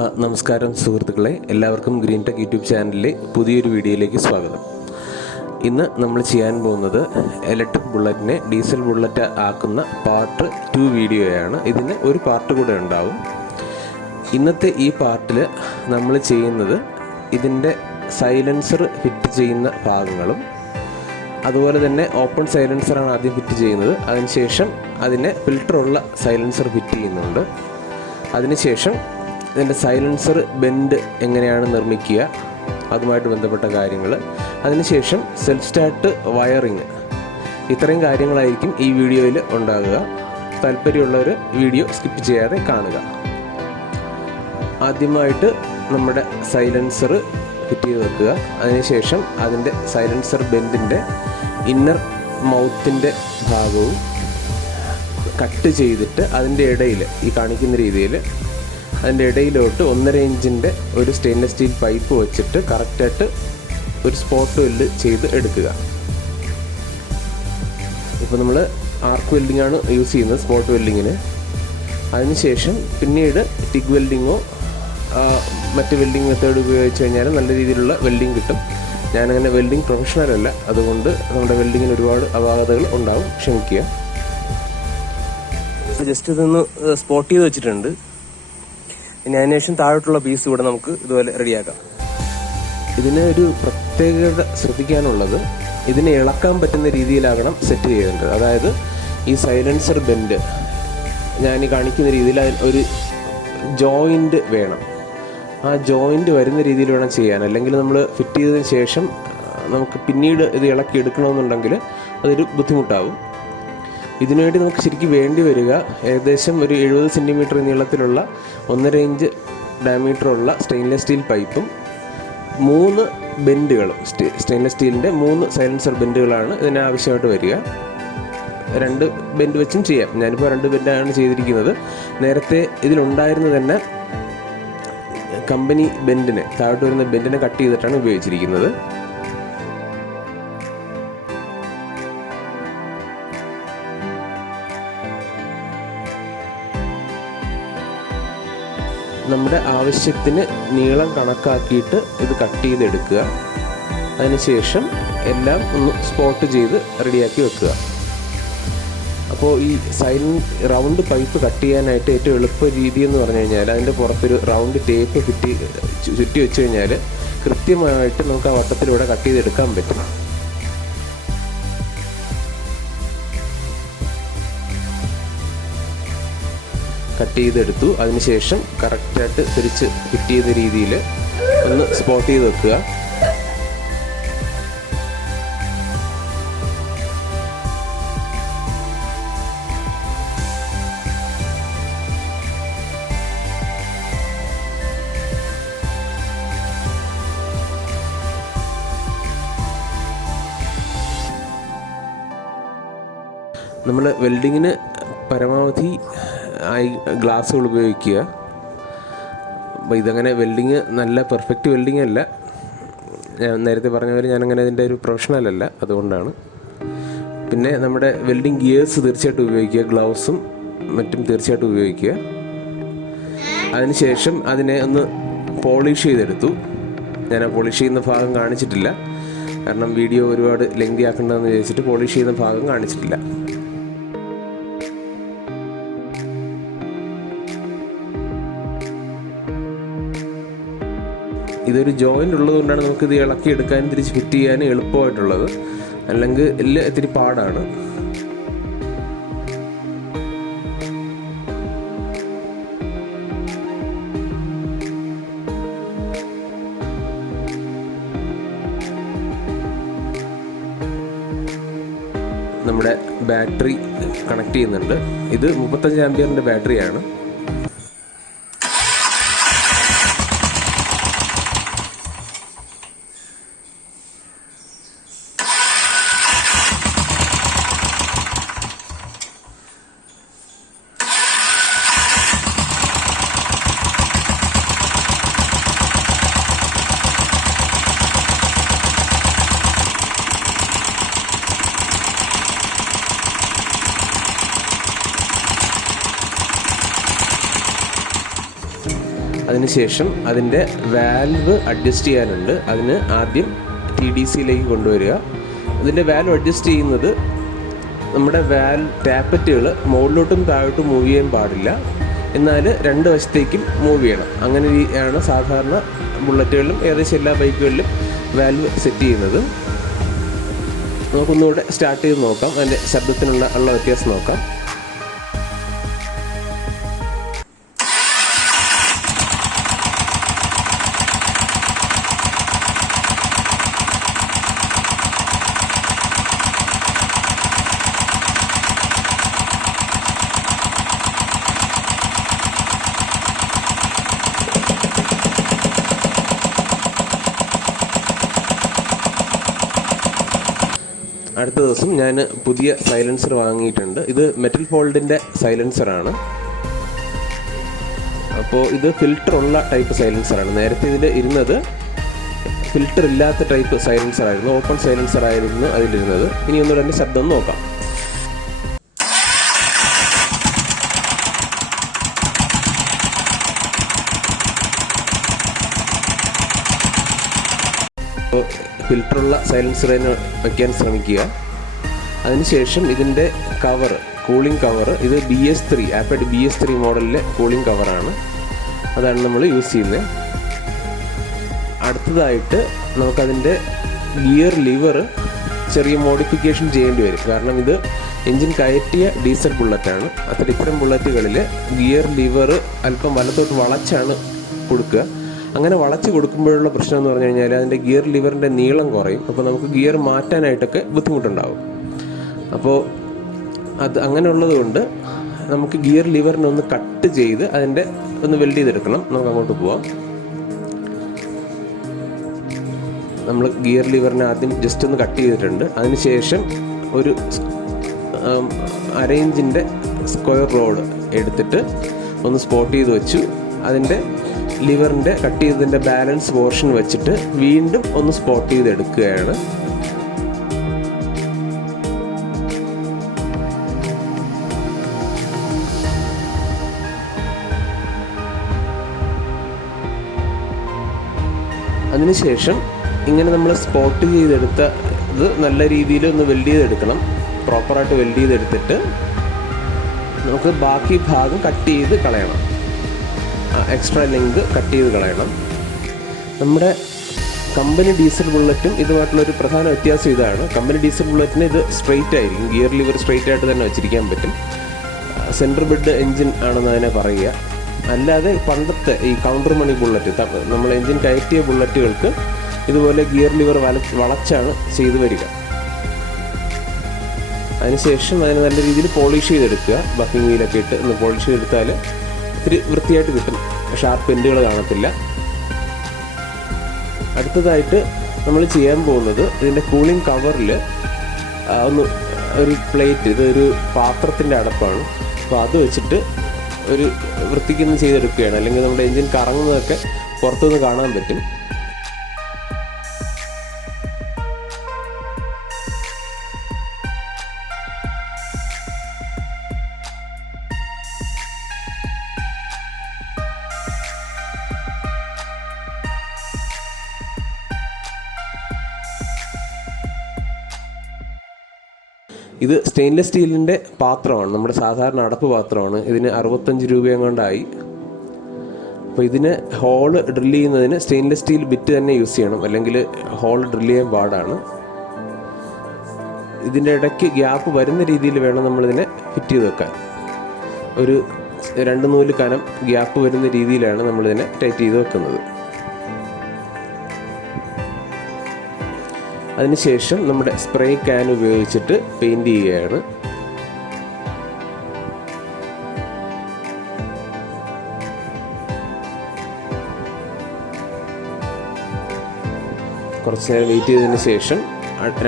നമസ്കാരം സുഹൃത്തുക്കളെ, എല്ലാവർക്കും ഗ്രീൻ ടെക് യൂട്യൂബ് ചാനലിലെ പുതിയൊരു വീഡിയോയിലേക്ക് സ്വാഗതം. ഇന്ന് നമ്മൾ ചെയ്യാൻ പോകുന്നത് ഇലക്ട്രിക് ബുള്ളറ്റിനെ ഡീസൽ ബുള്ളറ്റ് ആക്കുന്ന പാർട്ട് 2 വീഡിയോയാണ്. ഇതിന് ഒരു പാർട്ട് കൂടെ ഉണ്ടാവും. ഇന്നത്തെ ഈ പാർട്ടിൽ നമ്മൾ ചെയ്യുന്നത് ഇതിൻ്റെ സൈലൻസർ ഫിറ്റ് ചെയ്യുന്ന ഭാഗങ്ങളും അതുപോലെ തന്നെ ഓപ്പൺ സൈലൻസറാണ് ആദ്യം ഫിറ്റ് ചെയ്യുന്നത്. അതിനുശേഷം അതിനെ ഫിൽറ്ററുള്ള സൈലൻസർ ഫിറ്റ് ചെയ്യുന്നുണ്ട്. അതിനുശേഷം ഇതിൻ്റെ സൈലൻസർ ബെൻഡ് എങ്ങനെയാണ് നിർമ്മിക്കുക, അതുമായിട്ട് ബന്ധപ്പെട്ട കാര്യങ്ങൾ, അതിനുശേഷം സെൽഫ് സ്റ്റാർട്ട് വയറിങ്, ഇത്രയും കാര്യങ്ങളായിരിക്കും ഈ വീഡിയോയിൽ ഉണ്ടാകുക. താല്പര്യമുള്ളവർ വീഡിയോ സ്കിപ്പ് ചെയ്യാതെ കാണുക. ആദ്യമായിട്ട് നമ്മുടെ സൈലൻസർ ഫിറ്റ് ചെയ്ത് വെക്കുക. അതിനുശേഷം അതിൻ്റെ സൈലൻസർ ബെൻഡിൻ്റെ ഇന്നർ മൗത്തിൻ്റെ ഭാഗവും കട്ട് ചെയ്തിട്ട് അതിൻ്റെ ഇടയിൽ ഈ കാണിക്കുന്ന രീതിയിൽ അതിൻ്റെ ഇടയിലോട്ട് 1.5 ഇഞ്ചിൻ്റെ ഒരു സ്റ്റെയിൻലെസ് സ്റ്റീൽ പൈപ്പ് വെച്ചിട്ട് കറക്റ്റായിട്ട് ഒരു സ്പോട്ട് വെൽഡ് ചെയ്ത് എടുക്കുക. ഇപ്പോൾ നമ്മൾ ആർക്ക് വെൽഡിങ്ങാണ് യൂസ് ചെയ്യുന്നത് സ്പോട്ട് വെൽഡിങ്ങിന്. അതിനുശേഷം പിന്നീട് ടിഗ് വെൽഡിങ്ങോ മറ്റ് വെൽഡിങ് മെത്തേഡ് ഉപയോഗിച്ച് കഴിഞ്ഞാൽ നല്ല രീതിയിലുള്ള വെൽഡിങ് കിട്ടും. ഞാനങ്ങനെ വെൽഡിങ് പ്രൊഫഷണലല്ല, അതുകൊണ്ട് നമ്മുടെ വെൽഡിങ്ങിന് ഒരുപാട് അപാകതകൾ ഉണ്ടാവും, ക്ഷമിക്കുക. ജസ്റ്റ് ഇതൊന്ന് സ്പോട്ട് ചെയ്ത് വെച്ചിട്ടുണ്ട്. ഇനി അതിനുശേഷം താഴോട്ടുള്ള പീസ് ഇവിടെ നമുക്ക് ഇതുപോലെ റെഡിയാക്കാം. ഇതിന് ഒരു പ്രത്യേകത ശ്രദ്ധിക്കാനുള്ളത്, ഇതിനെ ഇളക്കാൻ പറ്റുന്ന രീതിയിലാകണം സെറ്റ് ചെയ്യേണ്ടത്. അതായത് ഈ സൈലൻസർ ബെൻഡ് ഞാൻ ഈ കാണിക്കുന്ന രീതിയിൽ ഒരു ജോയിൻ്റ് വേണം. ആ ജോയിൻ്റ് വരുന്ന രീതിയിൽ വേണം ചെയ്യാൻ. അല്ലെങ്കിൽ നമ്മൾ ഫിറ്റ് ചെയ്തതിന് ശേഷം നമുക്ക് പിന്നീട് ഇത് ഇളക്കി എടുക്കണമെന്നുണ്ടെങ്കിൽ അതൊരു ബുദ്ധിമുട്ടാവും. ഇതിനുവേണ്ടി നമുക്ക് ശരിക്കും വേണ്ടി വരിക ഏകദേശം ഒരു 70 സെൻറ്റിമീറ്റർ നീളത്തിലുള്ള 1.5 ഇഞ്ച് ഡയമീറ്ററുള്ള സ്റ്റെയിൻലെസ് സ്റ്റീൽ പൈപ്പും 3 ബെൻഡുകളും, സ്റ്റെയിൻലെസ് സ്റ്റീലിൻ്റെ 3 സൈലൻസർ ബെൻഡുകളാണ് ഇതിനാവശ്യമായിട്ട് വരിക. 2 ബെൻഡ് വെച്ചും ചെയ്യാം. ഞാനിപ്പോൾ 2 ബെൻഡാണ് ചെയ്തിരിക്കുന്നത്. നേരത്തെ ഇതിലുണ്ടായിരുന്നത് തന്നെ കമ്പനി ബെൻഡിനെ, താഴോട്ട് വരുന്ന ബെൻഡിനെ കട്ട് ചെയ്തിട്ടാണ് ഉപയോഗിച്ചിരിക്കുന്നത്. നമ്മുടെ ആവശ്യത്തിന് നീളം കണക്കാക്കിയിട്ട് ഇത് കട്ട് ചെയ്തെടുക്കുക. അതിനുശേഷം എല്ലാം ഒന്ന് സ്പോട്ട് ചെയ്ത് റെഡിയാക്കി വെക്കുക. അപ്പോൾ ഈ റൗണ്ട് പൈപ്പ് കട്ട് ചെയ്യാനായിട്ട് ഏറ്റവും എളുപ്പ രീതി എന്ന് പറഞ്ഞു കഴിഞ്ഞാൽ അതിൻ്റെ പുറത്തൊരു റൗണ്ട് ടേപ്പ് ചുറ്റി വെച്ച് കഴിഞ്ഞാൽ കൃത്യമായിട്ട് നമുക്ക് ആ വട്ടത്തിലൂടെ കട്ട് ചെയ്തെടുക്കാൻ പറ്റും. കട്ട് ചെയ്തെടുത്തു. അതിനുശേഷം കറക്റ്റായിട്ട് തിരിച്ച് ഫിറ്റ് ചെയ്യുന്ന രീതിയിൽ ഒന്ന് സ്പോട്ട് ചെയ്ത് വെക്കുക. നമ്മൾ വെൽഡിങ്ങിന് പരമാവധി ഗ്ലാസ്സുകൾ ഉപയോഗിക്കുക. അപ്പോൾ ഇതങ്ങനെ വെൽഡിങ് നല്ല പെർഫെക്റ്റ് വെൽഡിങ് അല്ല. ഞാൻ നേരത്തെ പറഞ്ഞ പോലെ ഞാനങ്ങനെ ഇതിൻ്റെ ഒരു പ്രൊഫഷണലല്ല, അതുകൊണ്ടാണ്. പിന്നെ നമ്മുടെ വെൽഡിങ് ഗിയേഴ്സ് തീർച്ചയായിട്ടും ഉപയോഗിക്കുക. ഗ്ലൗസും മറ്റും തീർച്ചയായിട്ടും ഉപയോഗിക്കുക. അതിനുശേഷം അതിനെ ഒന്ന് പോളിഷ് ചെയ്തെടുത്തു. ഞാൻ ആ പോളിഷ് ചെയ്യുന്ന ഭാഗം കാണിച്ചിട്ടില്ല, കാരണം വീഡിയോ ഒരുപാട് ലെങ്തി ആക്കണ്ടെന്ന് വിചാരിച്ചിട്ട് പോളിഷ് ചെയ്യുന്ന ഭാഗം കാണിച്ചിട്ടില്ല. ഇതൊരു ജോയിൻ്റ് ഉള്ളതുകൊണ്ടാണ് നമുക്കിത് ഇളക്കി എടുക്കാനും തിരിച്ച് ഫിറ്റ് ചെയ്യാനും എളുപ്പമായിട്ടുള്ളത്. അല്ലെങ്കിൽ എല്ലാം ഇത്തിരി പാടാണ്. നമ്മുടെ ബാറ്ററി കണക്ട് ചെയ്യുന്നുണ്ട്. ഇത് 35 ആംപിയറിൻ്റെ ബാറ്ററിയാണ്. അതിനുശേഷം അതിൻ്റെ വാൽവ് അഡ്ജസ്റ്റ് ചെയ്യാനുണ്ട്. അതിന് ആദ്യം TDCയിലേക്ക് കൊണ്ടുവരിക. ഇതിൻ്റെ വാൽവ് അഡ്ജസ്റ്റ് ചെയ്യുന്നത് നമ്മുടെ ടാപ്പറ്റുകൾ മുകളിലോട്ടും താഴോട്ടും മൂവ് ചെയ്യാൻ പാടില്ല, എന്നാൽ രണ്ട് വശത്തേക്കും മൂവ് ചെയ്യണം. അങ്ങനെയാണ് സാധാരണ ബുള്ളറ്റുകളിലും ഏകദേശം എല്ലാ ബൈക്കുകളിലും വാൽവ് സെറ്റ് ചെയ്യുന്നത്. നമുക്കൊന്നുകൂടെ സ്റ്റാർട്ട് ചെയ്ത് നോക്കാം, അതിൻ്റെ ശബ്ദത്തിനുള്ള വ്യത്യാസം നോക്കാം. അടുത്ത ദിവസം ഞാൻ പുതിയ സൈലൻസർ വാങ്ങിയിട്ടുണ്ട്. ഇത് മെറ്റൽ ഫോൾഡിൻ്റെ സൈലൻസറാണ്. അപ്പോൾ ഇത് ഫിൽറ്റർ ഉള്ള ടൈപ്പ് സൈലൻസറാണ്. നേരത്തെ ഇതിൽ ഇരുന്നത് ഫിൽറ്റർ ഇല്ലാത്ത ടൈപ്പ് സൈലൻസറായിരുന്നു, ഓപ്പൺ സൈലൻസറായിരുന്നു അതിലിരുന്നത്. ഇനി ഒന്നുകൂടെ എൻ്റെ ശബ്ദം നോക്കാം. അപ്പോൾ ഫിൽറ്ററുള്ള സൈലൻസറിന് വയ്ക്കാൻ ശ്രമിക്കുക. അതിനുശേഷം ഇതിൻ്റെ കൂളിംഗ് കവർ, ഇത് BS3 Ape BS3 മോഡലിലെ കൂളിംഗ് കവറാണ്. അതാണ് നമ്മൾ യൂസ് ചെയ്യുന്നത്. അടുത്തതായിട്ട് നമുക്കതിൻ്റെ ഗിയർ ലിവർ ചെറിയ മോഡിഫിക്കേഷൻ ചെയ്യേണ്ടി വരും. കാരണം ഇത് എൻജിൻ കയറ്റിയ ഡീസൽ ബുള്ളറ്റാണ്. ഇത്തരം ബുള്ളറ്റുകളിൽ ഗിയർ ലിവർ അല്പം വലത്തോട്ട് വളച്ചാണ് കൊടുക്കുക. അങ്ങനെ വളച്ച് കൊടുക്കുമ്പോഴുള്ള പ്രശ്നം എന്ന് പറഞ്ഞു കഴിഞ്ഞാൽ അതിൻ്റെ ഗിയർ ലിവറിൻ്റെ നീളം കുറയും. അപ്പോൾ നമുക്ക് ഗിയർ മാറ്റാനായിട്ടൊക്കെ ബുദ്ധിമുട്ടുണ്ടാകും. അപ്പോൾ അങ്ങനെയുള്ളത് കൊണ്ട് നമുക്ക് ഗിയർ ലിവറിനെ ഒന്ന് കട്ട് ചെയ്ത് അതിൻ്റെ ഒന്ന് വെൽഡ് ചെയ്തെടുക്കണം. നമുക്ക് അങ്ങോട്ട് പോവാം. നമ്മൾ ഗിയർ ലിവറിനെ ആദ്യം ജസ്റ്റ് ഒന്ന് കട്ട് ചെയ്തിട്ടുണ്ട്. അതിനുശേഷം ഒരു 1/2 ഇഞ്ചിൻ്റെ സ്ക്വയർ റോഡ് എടുത്തിട്ട് ഒന്ന് സ്പോട്ട് ചെയ്ത് വെച്ചു. അതിൻ്റെ ലിവറിൻ്റെ കട്ട് ചെയ്തതിൻ്റെ ബാലൻസ് പോർഷൻ വെച്ചിട്ട് വീണ്ടും ഒന്ന് സ്പോട്ട് ചെയ്തെടുക്കുകയാണ്. അതിനുശേഷം ഇങ്ങനെ നമ്മൾ സ്പോട്ട് ചെയ്തെടുത്ത ഇത് നല്ല രീതിയിൽ ഒന്ന് വെൽഡ് ചെയ്തെടുക്കണം. പ്രോപ്പറായിട്ട് വെൽഡ് ചെയ്തെടുത്തിട്ട് നമുക്ക് ബാക്കി ഭാഗം കട്ട് ചെയ്ത് കളയണം. എക്സ്ട്രാ ലെങ്ത് കട്ട് ചെയ്ത് കളയണം. നമ്മുടെ കമ്പനി ഡീസൽ ബുള്ളറ്റും ഇതുമായിട്ടുള്ളൊരു പ്രധാന വ്യത്യാസം ഇതാണ്. കമ്പനി ഡീസൽ ബുള്ളറ്റിന് ഇത് സ്ട്രെയിറ്റ് ആയിരിക്കും, ഗിയർ ലിവർ സ്ട്രെയിറ്റ് ആയിട്ട് തന്നെ വെച്ചിരിക്കാൻ പറ്റും. സെൻട്രൽ ബെഡ് എൻജിൻ ആണെന്ന് അതിനെ പറയുക. അല്ലാതെ പണ്ടത്തെ ഈ കൗണ്ടർ മണി ബുള്ളറ്റ്, നമ്മൾ എൻജിൻ കയറ്റിയ ബുള്ളറ്റുകൾക്ക് ഇതുപോലെ ഗിയർ ലിവർ വളച്ചാണ് ചെയ്തു വരിക. അതിനുശേഷം അതിനെ നല്ല രീതിയിൽ പോളിഷ് ചെയ്തെടുക്കുക. ബക്കിംഗ് വീലൊക്കെ ഇട്ട് ഒന്ന് പോളിഷ് ചെയ്തെടുത്താൽ ഇത്തിരി വൃത്തിയായിട്ട് കിട്ടും, ഷാർപ്പ് എൻഡുകൾ കാണത്തില്ല. അടുത്തതായിട്ട് നമ്മൾ ചെയ്യാൻ പോകുന്നത് ഇതിൻ്റെ കൂളിംഗ് കവറിൽ ഒരു പ്ലേറ്റ്, ഇതൊരു പാത്രത്തിൻ്റെ അടപ്പാണ്. അപ്പോൾ അത് വെച്ചിട്ട് ഒരു വൃത്തിക്കൊന്ന് ചെയ്തെടുക്കുകയാണ്. അല്ലെങ്കിൽ നമ്മുടെ എൻജിൻ കറങ്ങുന്നതൊക്കെ പുറത്തുനിന്ന് കാണാൻ പറ്റും. ഇത് സ്റ്റെയിൻലെസ് സ്റ്റീലിൻ്റെ പാത്രമാണ്, നമ്മുടെ സാധാരണ അടപ്പ് പാത്രമാണ്. ഇതിന് 65 രൂപയെങ്ങാണ്ടായി. അപ്പോൾ ഇതിന് ഹോള് ഡ്രിൽ ചെയ്യുന്നതിന് സ്റ്റെയിൻലെസ് സ്റ്റീൽ ബിറ്റ് തന്നെ യൂസ് ചെയ്യണം, അല്ലെങ്കിൽ ഹോൾ ഡ്രിൽ ചെയ്യാൻ പാടാണ്. ഇതിൻ്റെ ഇടയ്ക്ക് ഗ്യാപ്പ് വരുന്ന രീതിയിൽ വേണം നമ്മളിതിനെ ഫിറ്റ് ചെയ്ത് വെക്കാൻ. ഒരു 2 നൂല് കനം ഗ്യാപ്പ് വരുന്ന രീതിയിലാണ് നമ്മളിതിനെ ടൈറ്റ് ചെയ്ത് വെക്കുന്നത്. അതിനുശേഷം നമ്മുടെ സ്പ്രേ ക്യാൻ ഉപയോഗിച്ചിട്ട് പെയിൻറ് ചെയ്യുകയാണ്. കുറച്ച് നേരം വെയിറ്റ് ചെയ്തതിന് ശേഷം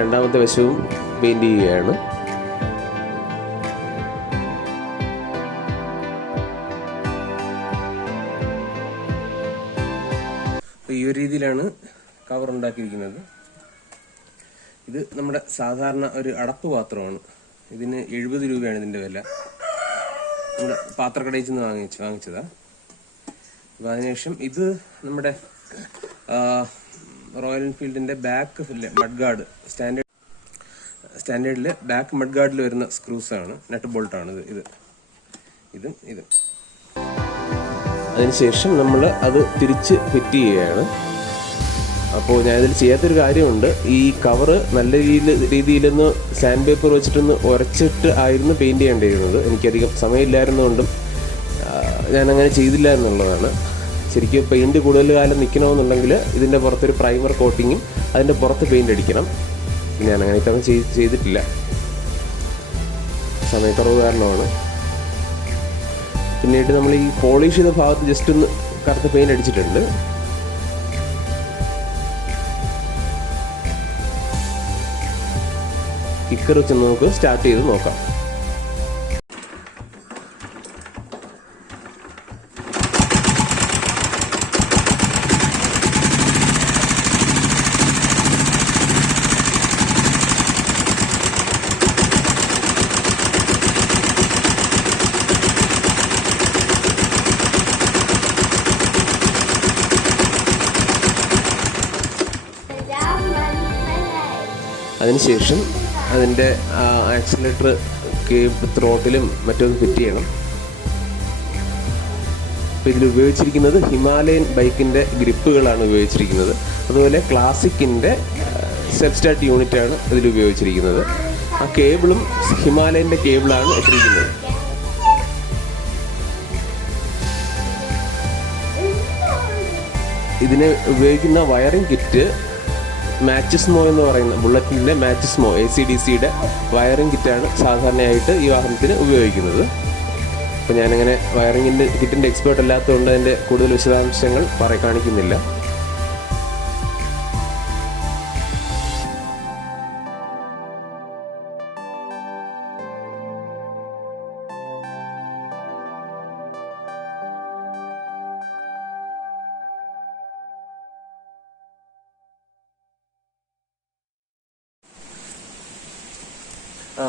രണ്ടാമത്തെ വശവും പെയിൻറ് ചെയ്യുകയാണ്. ഈ ഒരു രീതിയിലാണ് കവർ ഉണ്ടാക്കിയിരിക്കുന്നത്. ഇത് നമ്മുടെ സാധാരണ ഒരു അടപ്പ് പാത്രമാണ്. ഇതിന് 70 രൂപയാണ് ഇതിൻ്റെ വില. നമ്മുടെ പാത്രക്കടയിൽ നിന്ന് വാങ്ങിച്ചതാ. അപ്പോൾ അതിനുശേഷം ഇത് നമ്മുടെ റോയൽ എൻഫീൽഡിൻ്റെ ബാക്ക് മഡ് ഗാർഡ് സ്റ്റാൻഡേർഡിൽ ബാക്ക് മഡ് ഗാർഡിൽ വരുന്ന സ്ക്രൂസാണ്, നട്ട് ബോൾട്ടാണ് ഇതും അതിനുശേഷം നമ്മൾ അത് തിരിച്ച് ഫിറ്റ് ചെയ്യുകയാണ്. അപ്പോൾ ഞാനിതിൽ ചെയ്യാത്തൊരു കാര്യമുണ്ട്. ഈ കവറ് നല്ല രീതിയിലൊന്ന് സാൻഡ് പേപ്പർ വെച്ചിട്ടൊന്ന് ഉരച്ചിട്ട് ആയിരുന്നു പെയിൻറ് ചെയ്യേണ്ടിയിരുന്നത്. എനിക്കധികം സമയമില്ലായിരുന്നുകൊണ്ടും ഞാനങ്ങനെ ചെയ്തില്ല എന്നുള്ളതാണ്. ശരിക്കും പെയിൻറ് കൂടുതൽ കാലം നിൽക്കണമെന്നുണ്ടെങ്കിൽ ഇതിൻ്റെ പുറത്തൊരു പ്രൈമർ കോട്ടിങ്ങും അതിൻ്റെ പുറത്ത് പെയിൻറ് അടിക്കണം. ഞാനങ്ങനെ ഇത്തവണ ചെയ്തിട്ടില്ല, സമയക്കുറവ് കാരണമാണ്. പിന്നീട് നമ്മൾ ഈ പോളിഷ് ചെയ്ത ഭാഗത്ത് ജസ്റ്റ് ഒന്ന് കറുത്ത പെയിൻറ് അടിച്ചിട്ടുണ്ട്. കിക്കർ വെച്ച് നമുക്ക് സ്റ്റാർട്ട് ചെയ്ത് നോക്കാം. അതിനുശേഷം അതിൻ്റെ ആക്സിലേറ്റർ ത്രോട്ടിലും മറ്റൊന്ന് ഫിറ്റ് ചെയ്യണം. അപ്പോൾ ഇതിൽ ഉപയോഗിച്ചിരിക്കുന്നത് ഹിമാലയൻ ബൈക്കിൻ്റെ ഗ്രിപ്പുകളാണ് ഉപയോഗിച്ചിരിക്കുന്നത്. അതുപോലെ ക്ലാസിക്കിൻ്റെ സെൽഫ് സ്റ്റാർട്ട് യൂണിറ്റാണ് ഇതിൽ ഉപയോഗിച്ചിരിക്കുന്നത്. ആ കേബിളും ഹിമാലയൻ്റെ കേബിളാണ് ഇട്ടിരിക്കുന്നത്. ഇതിന് ഉപയോഗിക്കുന്ന വയറിംഗ് കിറ്റ് മാച്ചിസ്മോ എന്ന് പറയുന്ന ബുള്ളറ്റിൻ്റെ മാച്ചിസ്മോ ACDCയുടെ വയറിംഗ് കിറ്റാണ് സാധാരണയായിട്ട് ഈ വാഹനത്തിന് ഉപയോഗിക്കുന്നത്. അപ്പോൾ ഞാനങ്ങനെ വയറിങ്ങിൻ്റെ കിറ്റിൻ്റെ എക്സ്പേർട്ട് അല്ലാത്തതുകൊണ്ട് അതിൻ്റെ കൂടുതൽ വിശദാംശങ്ങൾ കാണിക്കുന്നില്ല.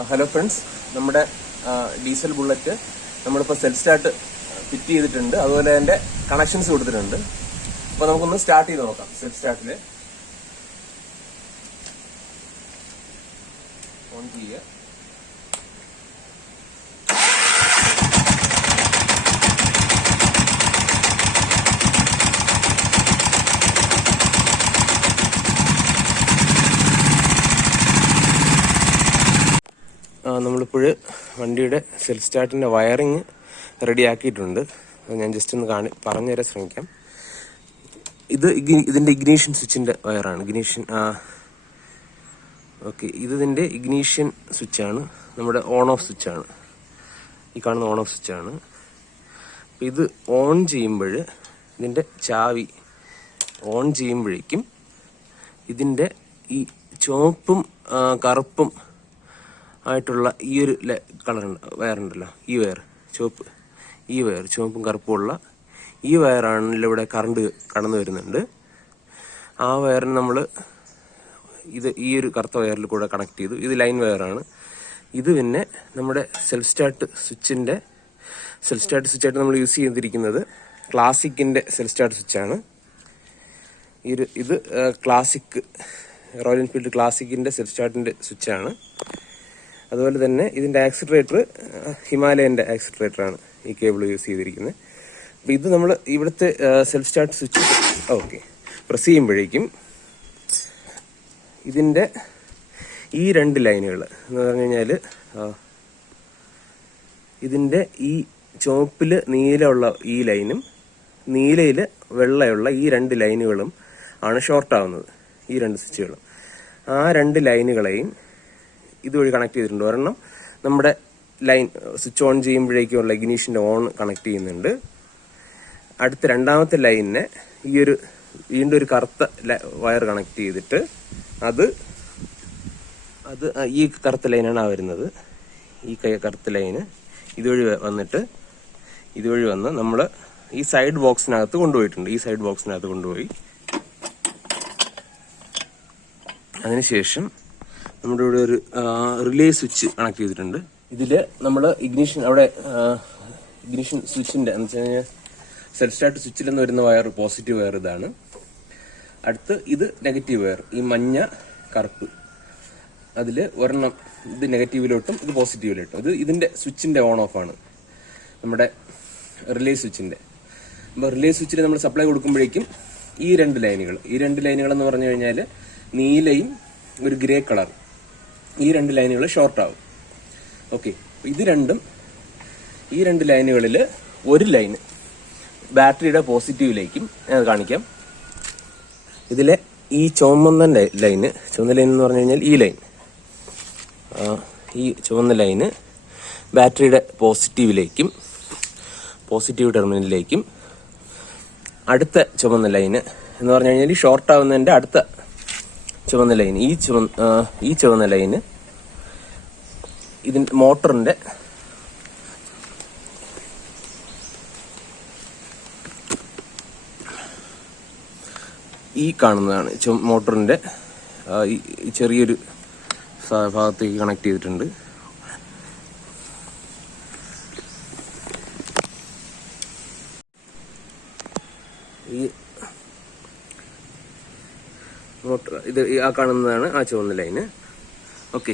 ഹലോ ഫ്രണ്ട്സ്, നമ്മുടെ ഡീസൽ ബുള്ളറ്റ് നമ്മളിപ്പോൾ സെൽഫ് സ്റ്റാർട്ട് ഫിറ്റ് ചെയ്തിട്ടുണ്ട്. അതുപോലെ അതിൻ്റെ കണക്ഷൻസ് കൊടുത്തിട്ടുണ്ട്. അപ്പോൾ നമുക്കൊന്ന് സ്റ്റാർട്ട് ചെയ്ത് നോക്കാം. സെൽഫ് സ്റ്റാർട്ടിൽ ഓൺ ചെയ്യുക. നമ്മളിപ്പോൾ വണ്ടിയുടെ സെൽഫ് സ്റ്റാർട്ടിൻ്റെ വയറിങ് റെഡി ആക്കിയിട്ടുണ്ട്. അത് ഞാൻ ജസ്റ്റ് ഒന്ന് പറഞ്ഞുതരാൻ ശ്രമിക്കാം. ഇതിൻ്റെ ഇഗ്നീഷൻ സ്വിച്ചിൻ്റെ വയറാണ്. ഇതിൻ്റെ ഇഗ്നീഷൻ സ്വിച്ചാണ്, നമ്മുടെ ഓൺ ഓഫ് സ്വിച്ചാണ്. ഈ കാണുന്ന ഓൺ ഓഫ് സ്വിച്ചാണ്. അപ്പോൾ ഇത് ഓൺ ചെയ്യുമ്പോൾ ഇതിൻ്റെ ചാവി ഓൺ ചെയ്യുമ്പോഴേക്കും ഇതിൻ്റെ ഈ ചുവപ്പും കറുപ്പും ആയിട്ടുള്ള ഈ ഒരു വയറുണ്ടല്ലോ, ഈ വയർ ചുവപ്പും കറുപ്പുമുള്ള ഈ വയറാണല്ലോ ഇവിടെ കറണ്ട് കടന്നു വരുന്നുണ്ട്. ആ വയറിന് നമ്മൾ ഈ ഒരു കറുത്ത വയറിൽ കൂടെ കണക്ട് ചെയ്തു. ഇത് ലൈൻ വയറാണ്. ഇത് പിന്നെ നമ്മുടെ സെൽഫ് സ്റ്റാർട്ട് സ്വിച്ചായിട്ട് നമ്മൾ യൂസ് ചെയ്തിരിക്കുന്നത് ക്ലാസിക്കിൻ്റെ സെൽഫ് സ്റ്റാർട്ട് സ്വിച്ചാണ്. ഇത് ക്ലാസിക് റോയൽ എൻഫീൽഡ് ക്ലാസിക്കിൻ്റെ സെൽഫ് സ്റ്റാർട്ടിൻ്റെ സ്വിച്ചാണ്. അതുപോലെ തന്നെ ഇതിൻ്റെ ആക്സിലറേറ്റർ ഹിമാലയൻ്റെ ആക്സിലറേറ്ററാണ് ഈ കേബിൾ യൂസ് ചെയ്തിരിക്കുന്നത്. അപ്പോൾ ഇത് നമ്മൾ ഇവിടുത്തെ സെൽഫ് സ്റ്റാർട്ട് സ്വിച്ച് പ്രസ് ചെയ്യുമ്പോഴേക്കും ഇതിൻ്റെ ഈ രണ്ട് ലൈനുകൾ എന്ന് പറഞ്ഞു കഴിഞ്ഞാൽ ഇതിൻ്റെ ഈ ചുവപ്പിൽ നീലമുള്ള ഈ ലൈനും നീലയിൽ വെള്ളയുള്ള ഈ രണ്ട് ലൈനുകളും ആണ് ഷോർട്ടാവുന്നത്. ഈ രണ്ട് സ്വിച്ചുകളും ആ രണ്ട് ലൈനുകളെയും ഇതുവഴി കണക്ട് ചെയ്തിട്ടുണ്ട്. ഒരെണ്ണം നമ്മുടെ ലൈൻ സ്വിച്ച് ഓൺ ചെയ്യുമ്പോഴേക്കുള്ള ഇഗ്നീഷൻ്റെ ഓൺ കണക്ട് ചെയ്യുന്നുണ്ട്. അടുത്ത രണ്ടാമത്തെ ലൈനിനെ വീണ്ടും ഒരു കറുത്ത വയർ കണക്ട് ചെയ്തിട്ട് അത് ഈ കറുത്ത ലൈനാണ് വരുന്നത്. ഈ കറുത്ത ലൈന് ഇതുവഴി വന്ന് നമ്മൾ ഈ സൈഡ് ബോക്സിനകത്ത് കൊണ്ടുപോയിട്ടുണ്ട്. ഈ സൈഡ് ബോക്സിനകത്ത് കൊണ്ടുപോയി അതിനുശേഷം നമ്മുടെ ഇവിടെ ഒരു റിലേ സ്വിച്ച് കണക്ട് ചെയ്തിട്ടുണ്ട്. ഇതിൽ നമ്മൾ ഇഗ്നിഷൻ സ്വിച്ചിൻ്റെ എന്ന് വെച്ച് കഴിഞ്ഞാൽ സെൽഫ് സ്റ്റാർട്ട് സ്വിച്ചിൽ നിന്ന് വരുന്ന വയർ പോസിറ്റീവ് വയർ ഇതാണ്. അടുത്ത് ഇത് നെഗറ്റീവ് വയർ, ഈ മഞ്ഞ കറുപ്പ്, അതിൽ ഒരെണ്ണം ഇത് നെഗറ്റീവിലോട്ടും ഇത് പോസിറ്റീവിലോട്ടും. ഇത് ഇതിന്റെ സ്വിച്ചിന്റെ ഓൺ ഓഫ് ആണ്, നമ്മുടെ റിലേ സ്വിച്ചിന്റെ. അപ്പോൾ റിലേ സ്വിച്ചിൽ നമ്മൾ സപ്ലൈ കൊടുക്കുമ്പോഴേക്കും ഈ രണ്ട് ലൈനുകൾ എന്ന് പറഞ്ഞു കഴിഞ്ഞാൽ നീലയും ഒരു ഗ്രേ കളർ, ഈ രണ്ട് ലൈനുകൾ ഷോർട്ട് ആവും. ഓക്കെ, ഈ രണ്ട് ലൈനുകളിൽ ഒരു ലൈന് ബാറ്ററിയുടെ പോസിറ്റീവിലേക്കും ഞാൻ കാണിക്കാം. ഇതിലെ ഈ ചുവന്ന ലൈൻ എന്ന് പറഞ്ഞു കഴിഞ്ഞാൽ ഈ ചുവന്ന ലൈന് ബാറ്ററിയുടെ പോസിറ്റീവ് ടെർമിനലിലേക്കും, അടുത്ത ചുവന്ന ലൈന് എന്ന് പറഞ്ഞു കഴിഞ്ഞാൽ ഈ ഷോർട്ട് ആവുന്നതിന്റെ അടുത്ത ചുവന്ന ലൈൻ, ഈ ചുവന്ന ലൈന് ഇതിന്റെ മോട്ടറിന്റെ ഈ കാണുന്നതാണ്. മോട്ടറിന്റെ ചെറിയൊരു ഭാഗത്തേക്ക് കണക്ട് ചെയ്തിട്ടുണ്ട്. ഈ മോട്ടർ ഇത് ആ കാണുന്നതാണ് ആ ചുവന്ന ലൈന്. ഓക്കെ,